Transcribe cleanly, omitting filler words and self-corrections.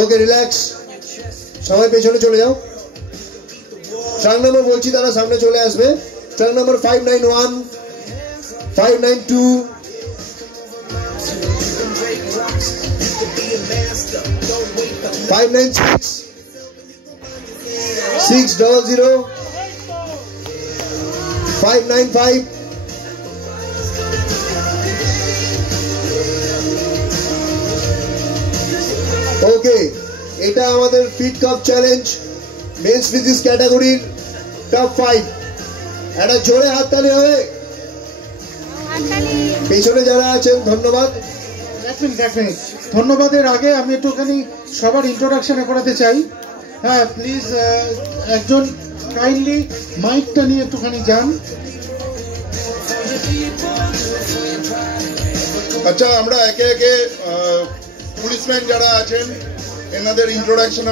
ওকে, relax, সবাই পেছনে চলে যাও। ট্রাক নাম্বার বলছি, তারা সামনে চলে আসবে। Truck number 591, 592, 596, 600, 595, okay. এটা আমাদের fit cup challenge men's physique ক্যাটাগরির টপ 5। একটা জোরে হাততালি হবে পেছনে যারা আছেন। ধন্যবাদ। ধন্যবাদের আগে আমি একটুখানি সবার ইন্ট্রোডাকশন করাতে চাই। হ্যাঁ প্লিজ, একজন কাইন্ডলি মাইকটা নিয়ে একটুখানি যান। আচ্ছা, আমরা একে একে পুলিশম্যান যারা আছেন এনাদের ইন্ট্রোডাকশন